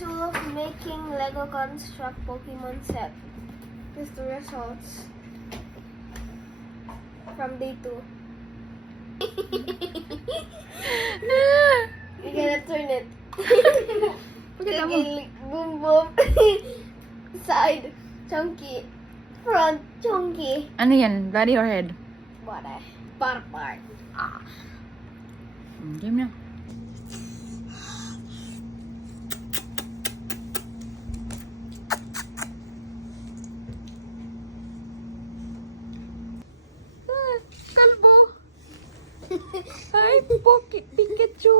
2 of making Lego Construct Pokemon set. Here's the results from day 2. You gotta turn it. Boom boom. Side, chunky. Front, chunky. Ano yan? Body or head? What a part. Ah. Game na. Kalbo. Ay, Pikachu.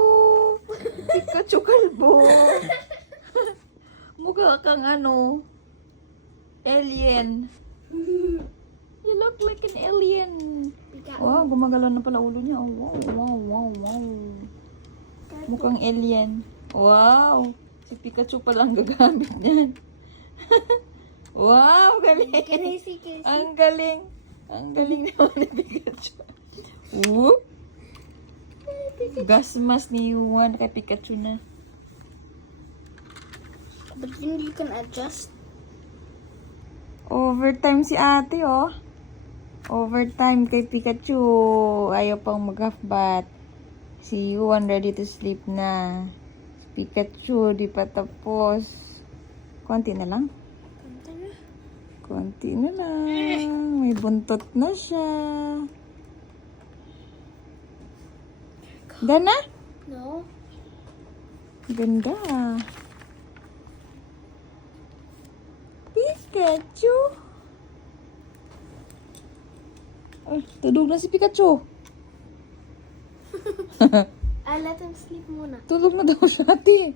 Pikachu kalbo. Mukha kang ano, alien. You look like an alien. Wow, gumagalaw na pala ulo niya. Oh, wow. Mukhang alien. Wow. Si Pikachu palang gagamit niyan. Wow, galing. Ang galing. Ang galing naman ni Pikachu. Whoop. Gas mask ni Yuan kay Pikachu na. But then you can adjust. Overtime si ate, oh. Overtime kay Pikachu. Ayaw pang mag-half bath. Si Yuan ready to sleep na. Si Pikachu, di pa tapos. Konti na lang. Konti na lang. May buntot na siya. Gana? No. Ganda. Pikachu. Ay, tulog na si Pikachu. I let him sleep muna. Tulog na daw siya, ate.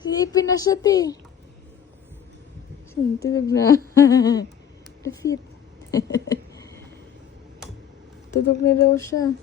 Silipin na siya, ate. Tulog na. Defeat. Tulog na daw siya.